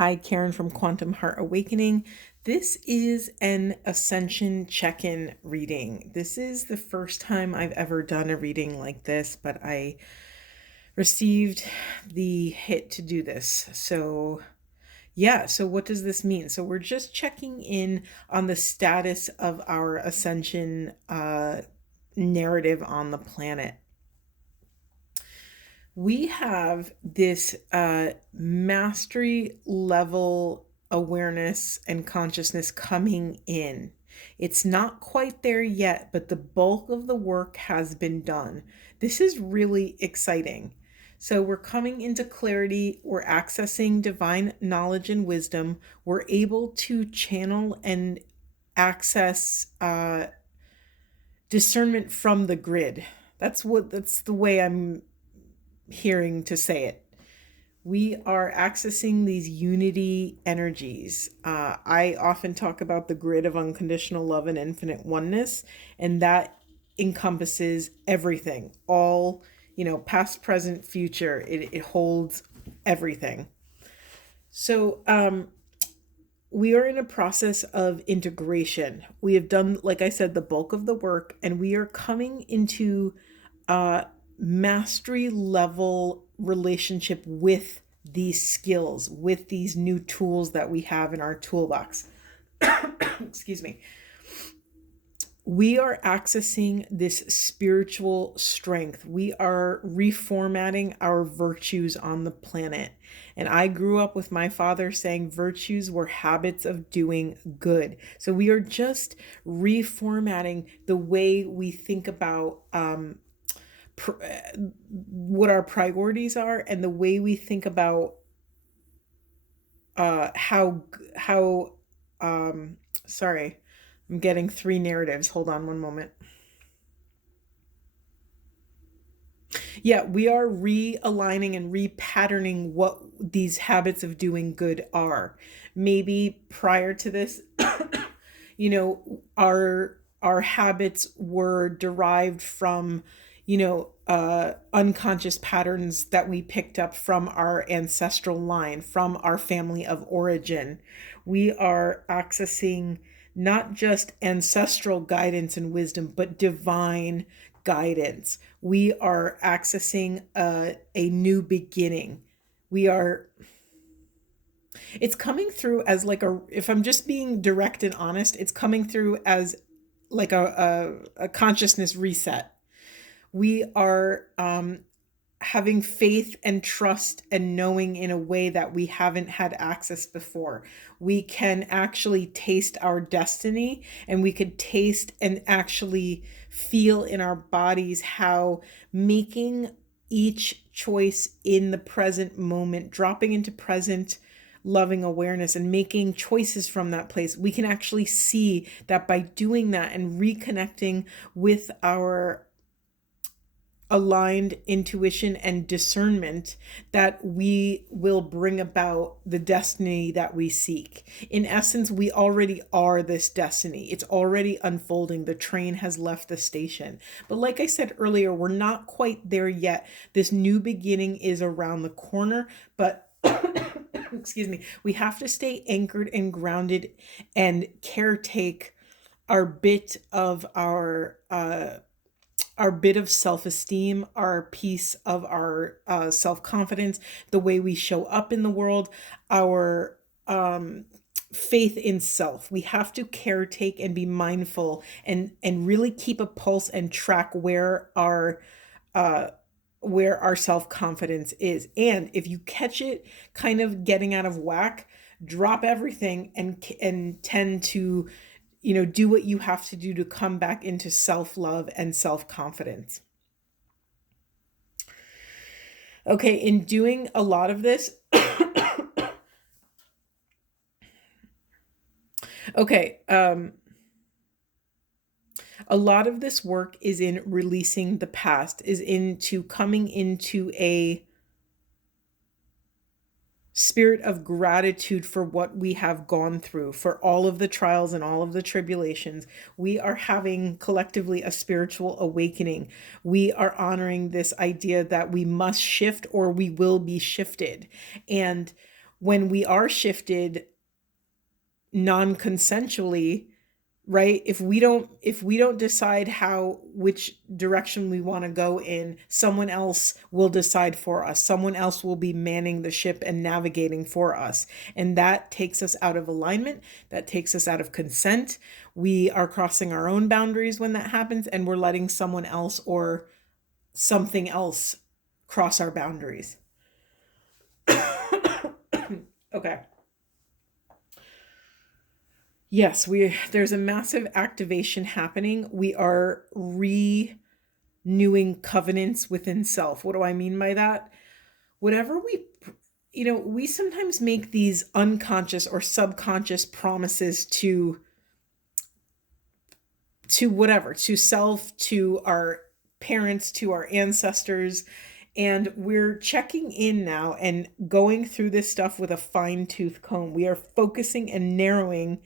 Hi, Karen from Quantum Heart Awakening. This is an Ascension check-in reading. This is the first time I've ever done a reading like this, but I received the hit to do this. So what does this mean? So we're just checking in on the status of our Ascension narrative on the planet. We have this mastery level awareness and consciousness coming in. It's not quite there yet, but the bulk of the work has been done. This is really exciting. So we're coming into clarity, we're accessing divine knowledge and wisdom, we're able to channel and access discernment from the grid. That's the way I'm hearing to say it. We are accessing these unity energies. I often talk about the grid of unconditional love and infinite oneness, and that encompasses everything, all, past, present, future. It holds everything. So we are in a process of integration. We have done, like I said, the bulk of the work, and we are coming into mastery level relationship with these skills, with these new tools that we have in our toolbox. Excuse me. We are accessing this spiritual strength. We are reformatting our virtues on the planet. And I grew up with my father saying virtues were habits of doing good. So we are just reformatting the way we think about what our priorities are, and the way we think about how sorry, I'm getting three narratives. Hold on one moment. Yeah, we are realigning and repatterning what these habits of doing good are. Maybe prior to this, our habits were derived from, unconscious patterns that we picked up from our ancestral line, from our family of origin. We are accessing not just ancestral guidance and wisdom, but divine guidance. We are accessing a new beginning. It's coming through as like if I'm just being direct and honest, it's coming through as like a consciousness reset. We are having faith and trust and knowing in a way that we haven't had access before. We can actually taste our destiny, and we could taste and actually feel in our bodies how making each choice in the present moment, dropping into present loving awareness and making choices from that place, we can actually see that by doing that and reconnecting with our aligned intuition and discernment, that we will bring about the destiny that we seek. In essence, we already are this destiny. It's already unfolding. The train has left the station. But like I said earlier, we're not quite there yet. This new beginning is around the corner, but excuse me, we have to stay anchored and grounded and caretake our bit of our bit of self-esteem, our piece of our self-confidence, the way we show up in the world, our faith in self. We have to caretake and be mindful and really keep a pulse and track where our self-confidence is. And if you catch it kind of getting out of whack, drop everything and tend to do what you have to do to come back into self-love and self-confidence. Okay, in doing a lot of this, a lot of this work is in releasing the past, is into coming into a spirit of gratitude for what we have gone through, for all of the trials and all of the tribulations. We are having collectively a spiritual awakening. We are honoring this idea that we must shift or we will be shifted. And when we are shifted non-consensually, right? If we don't decide which direction we want to go in, someone else will decide for us. Someone else will be manning the ship and navigating for us. And that takes us out of alignment. That takes us out of consent. We are crossing our own boundaries when that happens, and we're letting someone else or something else cross our boundaries. Okay. Yes, there's a massive activation happening. We are renewing covenants within self. What do I mean by that? Whatever we sometimes make these unconscious or subconscious promises to whatever, to self, to our parents, to our ancestors. And we're checking in now and going through this stuff with a fine-tooth comb. We are focusing and narrowing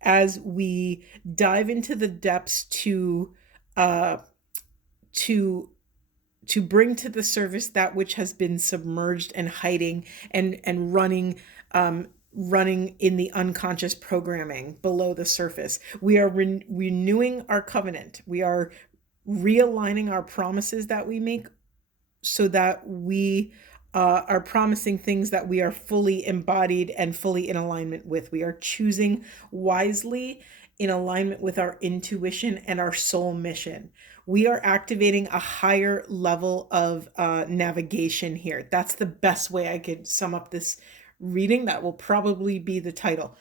as we dive into the depths to bring to the surface that which has been submerged and hiding and running in the unconscious programming below the surface. We are renewing our covenant. We are realigning our promises that we make so that we are promising things that we are fully embodied and fully in alignment with. We are choosing wisely in alignment with our intuition and our soul mission. We are activating a higher level of navigation here. That's the best way I could sum up this reading. That will probably be the title.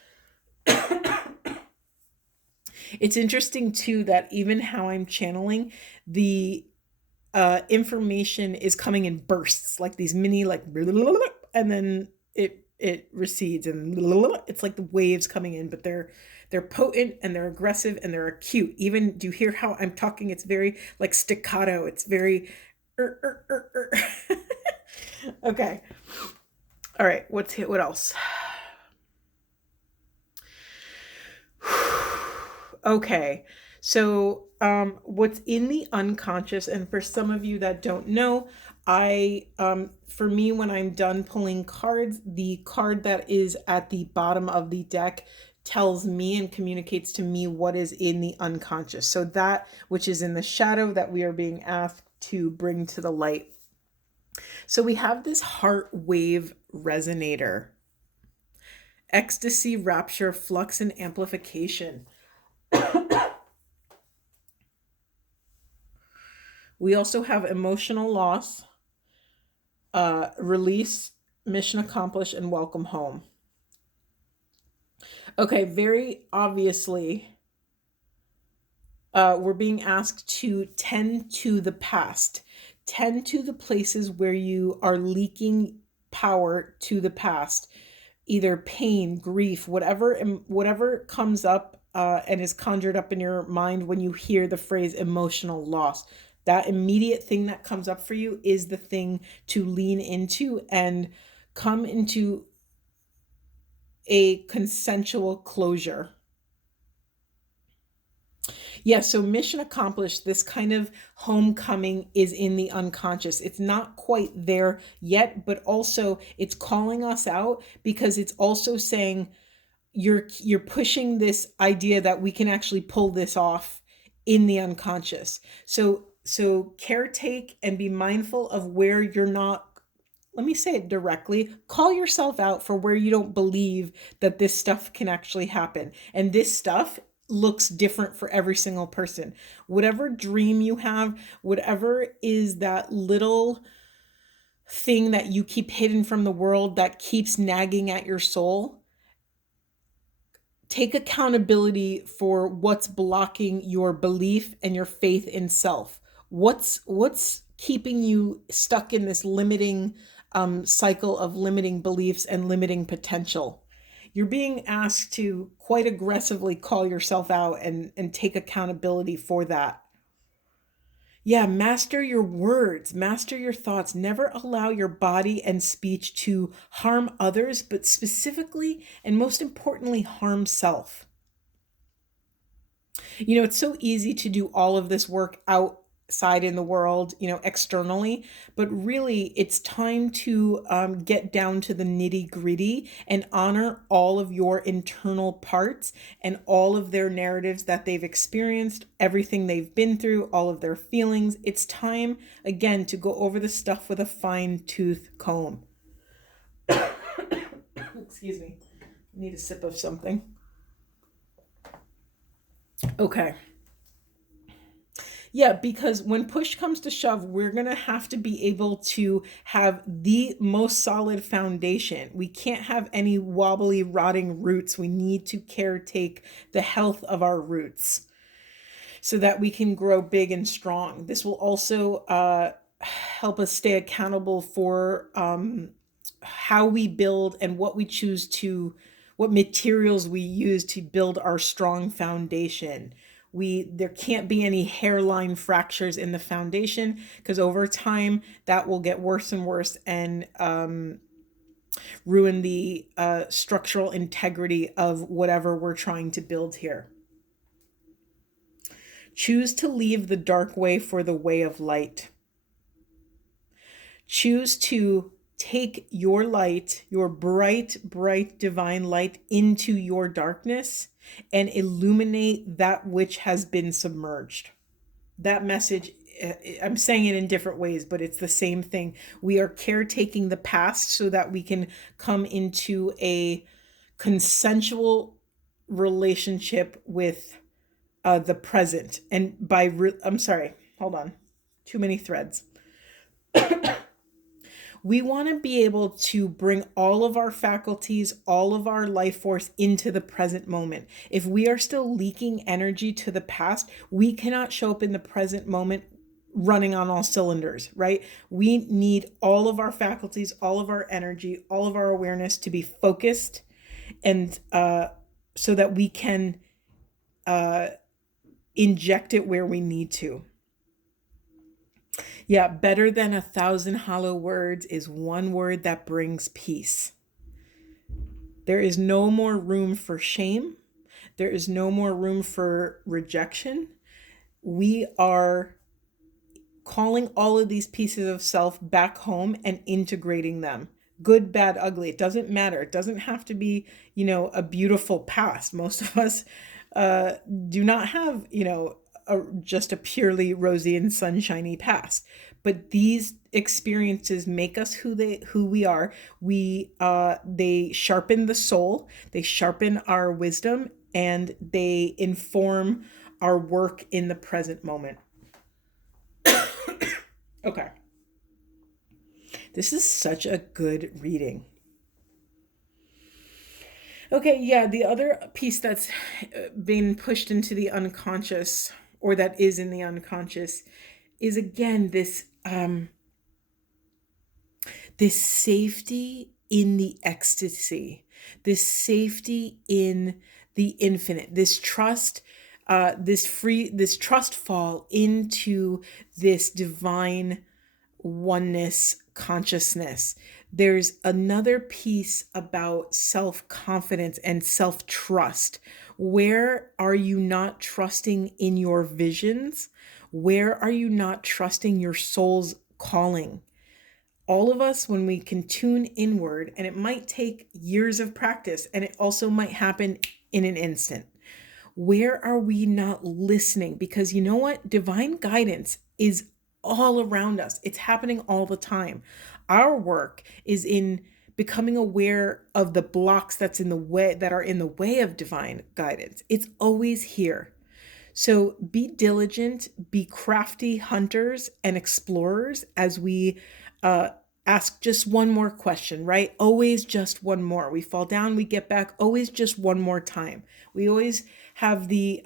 It's interesting too that even how I'm channeling, the information is coming in bursts, like these mini, like, and then it recedes, and it's like the waves coming in, but they're potent and they're aggressive and they're acute. Even, do you hear how I'm talking? It's very like staccato. It's very okay. All right, what else? Okay, so what's in the unconscious, and for some of you that don't know, for me, when I'm done pulling cards, the card that is at the bottom of the deck tells me and communicates to me what is in the unconscious. So that which is in the shadow that we are being asked to bring to the light. So we have this heart wave resonator. Ecstasy, rapture, flux, and amplification. We also have emotional loss, release, mission accomplished, and welcome home. Okay, very obviously, we're being asked to tend to the past, tend to the places where you are leaking power to the past, either pain, grief, whatever comes up and is conjured up in your mind when you hear the phrase emotional loss. That immediate thing that comes up for you is the thing to lean into and come into a consensual closure. Yeah, so mission accomplished, this kind of homecoming is in the unconscious. It's not quite there yet, but also it's calling us out because it's also saying you're pushing this idea that we can actually pull this off in the unconscious. So caretake and be mindful of where you're not, let me say it directly, call yourself out for where you don't believe that this stuff can actually happen. And this stuff looks different for every single person. Whatever dream you have, whatever is that little thing that you keep hidden from the world that keeps nagging at your soul, take accountability for what's blocking your belief and your faith in self. What's keeping you stuck in this limiting cycle of limiting beliefs and limiting potential? You're being asked to quite aggressively call yourself out and take accountability for that. Yeah, master your words, master your thoughts. Never allow your body and speech to harm others, but specifically and most importantly, harm self. It's so easy to do all of this work out side in the world, externally, but really it's time to get down to the nitty gritty and honor all of your internal parts and all of their narratives that they've experienced, everything they've been through, all of their feelings. It's time, again, to go over the stuff with a fine tooth comb. Excuse me. I need a sip of something. Okay. Yeah, because when push comes to shove, we're going to have to be able to have the most solid foundation. We can't have any wobbly, rotting roots. We need to caretake the health of our roots so that we can grow big and strong. This will also help us stay accountable for how we build and what we choose to, what materials we use to build our strong foundation. There can't be any hairline fractures in the foundation, because over time that will get worse and worse and ruin the structural integrity of whatever we're trying to build here. Choose to leave the dark way for the way of light. Choose to take your light, your bright, bright divine light, into your darkness and illuminate that which has been submerged. That message, I'm saying it in different ways, but it's the same thing. We are caretaking the past so that we can come into a consensual relationship with the present. And I'm sorry, hold on. Too many threads. We want to be able to bring all of our faculties, all of our life force into the present moment. If we are still leaking energy to the past, we cannot show up in the present moment running on all cylinders, right? We need all of our faculties, all of our energy, all of our awareness to be focused, and so that we can inject it where we need to. Yeah, better than 1,000 hollow words is one word that brings peace. There is no more room for shame. There is no more room for rejection. We are calling all of these pieces of self back home and integrating them. Good, bad, ugly. It doesn't matter. It doesn't have to be, a beautiful past. Most of us do not have, just a purely rosy and sunshiny past. But these experiences make us who we are. They sharpen the soul, they sharpen our wisdom, and they inform our work in the present moment. Okay. This is such a good reading. Okay, yeah, the other piece that's been pushed into the unconscious, or that is in the unconscious, is again this this safety in the ecstasy, this safety in the infinite, this trust, this trust fall into this divine oneness consciousness. There's another piece about self-confidence and self-trust. Where are you not trusting in your visions? Where are you not trusting your soul's calling? All of us, when we can tune inward, and it might take years of practice, and it also might happen in an instant. Where are we not listening? Because you know what? Divine guidance is all around us. It's happening all the time. Our work is in becoming aware of the blocks that are in the way of divine guidance. It's always here. So be diligent, be crafty hunters and explorers as we ask just one more question, right? Always just one more. We fall down, we get back, always just one more time. We always have the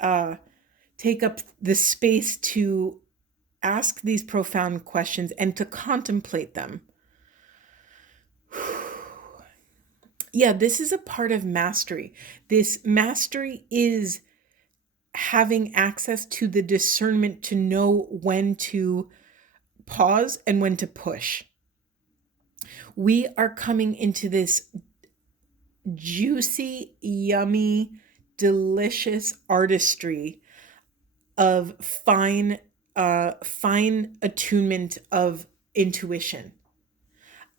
take up the space to ask these profound questions and to contemplate them. Yeah, this is a part of mastery. This mastery is having access to the discernment to know when to pause and when to push. We are coming into this juicy, yummy, delicious artistry of fine fine attunement of intuition.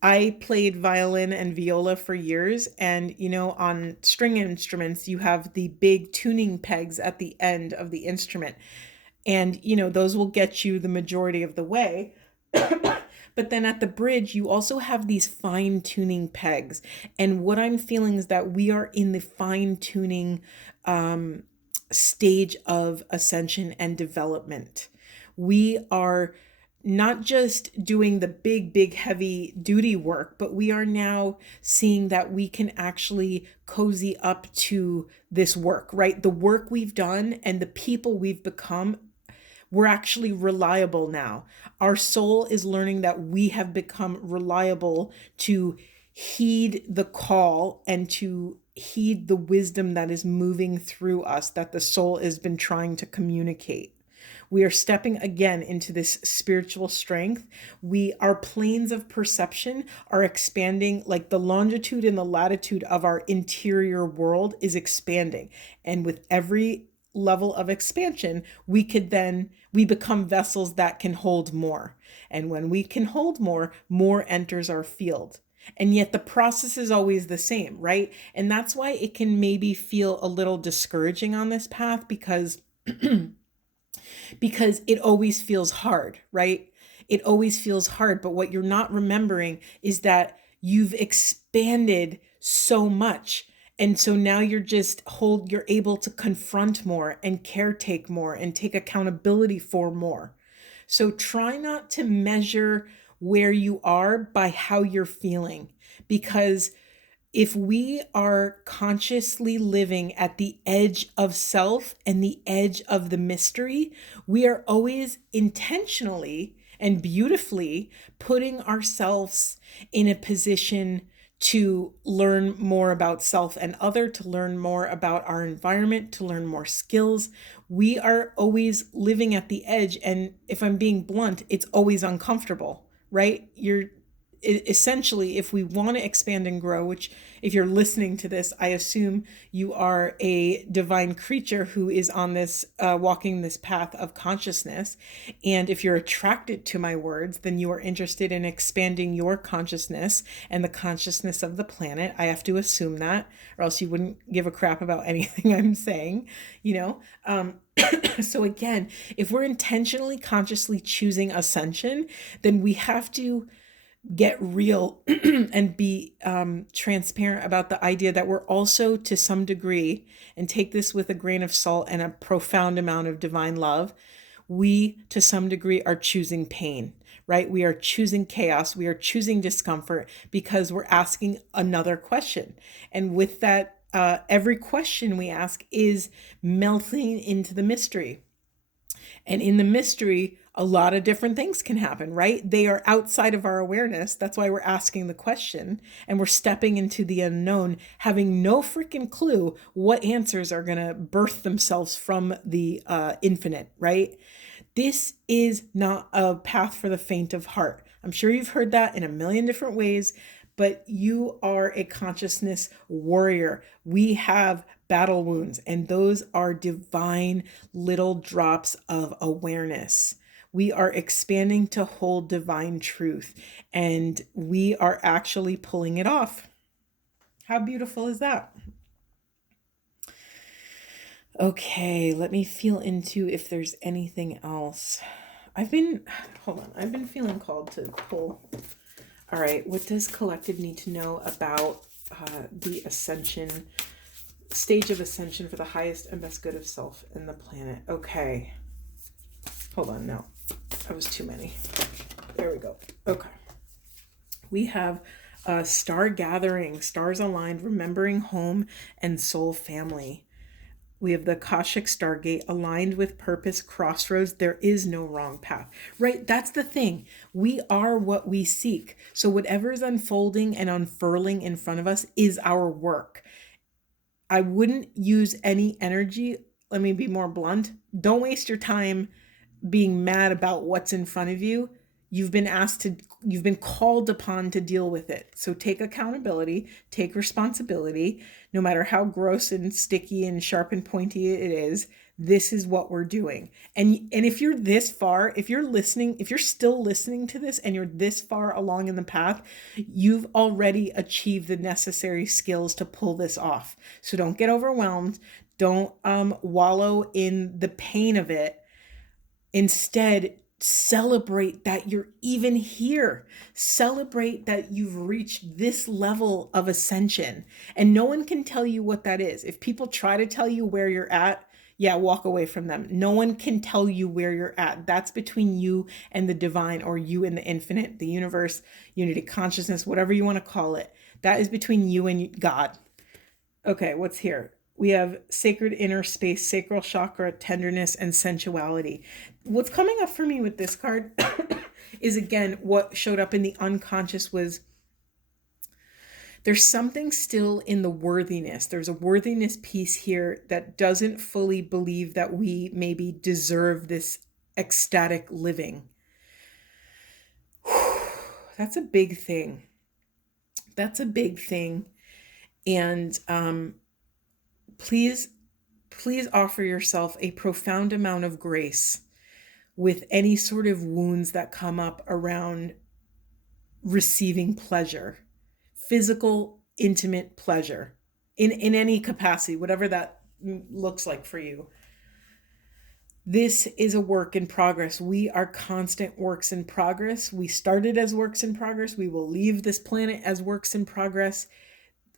I played violin and viola for years, and on string instruments, you have the big tuning pegs at the end of the instrument. And, those will get you the majority of the way. But then at the bridge, you also have these fine tuning pegs. And what I'm feeling is that we are in the fine tuning stage of ascension and development. We are not just doing the big, heavy duty work, but we are now seeing that we can actually cozy up to this work, right? The work we've done and the people we've become, we're actually reliable now. Our soul is learning that we have become reliable to heed the call and to heed the wisdom that is moving through us, that the soul has been trying to communicate. We are stepping again into this spiritual strength. Our planes of perception are expanding, like the longitude and the latitude of our interior world is expanding. And with every level of expansion, we become vessels that can hold more. And when we can hold more, more enters our field. And yet the process is always the same, right? And that's why it can maybe feel a little discouraging on this path, because it always feels hard, right? It always feels hard. But what you're not remembering is that you've expanded so much. And so now you're able to confront more and caretake more and take accountability for more. So try not to measure where you are by how you're feeling, because if we are consciously living at the edge of self and the edge of the mystery, we are always intentionally and beautifully putting ourselves in a position to learn more about self and other, to learn more about our environment, to learn more skills. We are always living at the edge. And if I'm being blunt, it's always uncomfortable, right? Essentially, if we want to expand and grow, which if you're listening to this, I assume you are a divine creature who is on this walking this path of consciousness. And if you're attracted to my words, then you are interested in expanding your consciousness and the consciousness of the planet. I have to assume that, or else you wouldn't give a crap about anything I'm saying, so again, if we're intentionally consciously choosing ascension, then we have to get real and be transparent about the idea that we're also, to some degree, and take this with a grain of salt and a profound amount of divine love, we to some degree are choosing pain, right? We are choosing chaos. We are choosing discomfort because we're asking another question. And with that, every question we ask is melting into the mystery. And in the mystery, a lot of different things can happen, right? They are outside of our awareness. That's why we're asking the question, and we're stepping into the unknown, having no freaking clue what answers are going to birth themselves from the infinite, right? This is not a path for the faint of heart. I'm sure you've heard that in a million different ways, but you are a consciousness warrior. We have battle wounds, and those are divine little drops of awareness. We are expanding to hold divine truth, and we are actually pulling it off. How beautiful is that? Okay, let me feel into if there's anything else. I've been feeling called to pull. All right, what does collective need to know about the ascension, stage of ascension for the highest and best good of self and the planet? Okay. Hold on, no. That was too many. There we go. Okay. We have star gathering, stars aligned, remembering home and soul family. We have the Akashic Stargate aligned with purpose, crossroads. There is no wrong path, right? That's the thing. We are what we seek. So whatever is unfolding and unfurling in front of us is our work. I wouldn't use any energy. Let me be more blunt. Don't waste your time being mad about what's in front of you. You've been called upon to deal with it. So take accountability, take responsibility, no matter how gross and sticky and sharp and pointy it is. this is what we're doing. And if you're this far, if you're listening, if you're still listening to this and you're this far along in the path, you've already achieved the necessary skills to pull this off. So don't get overwhelmed. Don't wallow in the pain of it. Instead, celebrate that you're even here. Celebrate that you've reached this level of ascension. And no one can tell you what that is. If people try to tell you where you're at, yeah, walk away from them. No one can tell you where you're at. That's between you and the divine, or you and the infinite, the universe, unity, consciousness, whatever you want to call it. That is between you and God. Okay, what's here? We have sacred inner space, sacral chakra, tenderness, and sensuality. What's coming up for me with this card is, again, what showed up in the unconscious was there's something still in the worthiness. There's a worthiness piece here that doesn't fully believe that we maybe deserve this ecstatic living. That's a big thing. That's a big thing. And please offer yourself a profound amount of grace with any sort of wounds that come up around receiving pleasure, physical, intimate pleasure in any capacity, whatever that looks like for you. This is a work in progress. We are constant works in progress. We started as works in progress. We will leave this planet as works in progress.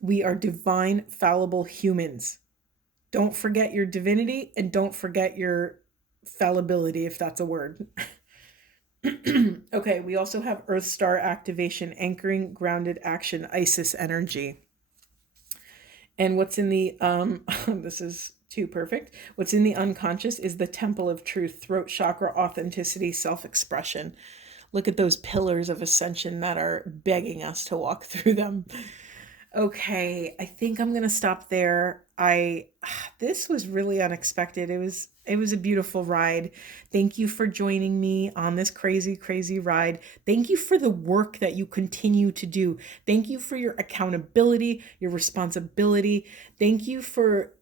We are divine, fallible humans. Don't forget your divinity, and don't forget your fallibility, if that's a word. Okay, we also have Earth Star activation, anchoring, grounded action, Isis energy. And what's in the, this is too perfect. What's in the unconscious is the temple of truth, throat chakra, authenticity, self-expression. Look at those pillars of ascension that are begging us to walk through them. Okay, I think I'm gonna stop there. This was really unexpected. It was a beautiful ride. Thank you for joining me on this crazy, crazy ride. Thank you for the work that you continue to do. Thank you for your accountability, your responsibility. Thank you for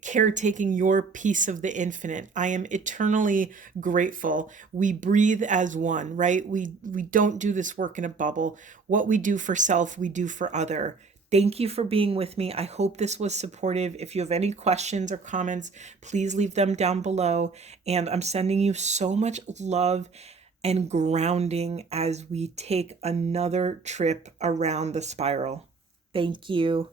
caretaking your piece of the infinite. I am eternally grateful. We breathe as one, right? We don't do this work in a bubble. What we do for self, we do for other. Thank you for being with me. I hope this was supportive. If you have any questions or comments, please leave them down below. And I'm sending you so much love and grounding as we take another trip around the spiral. Thank you.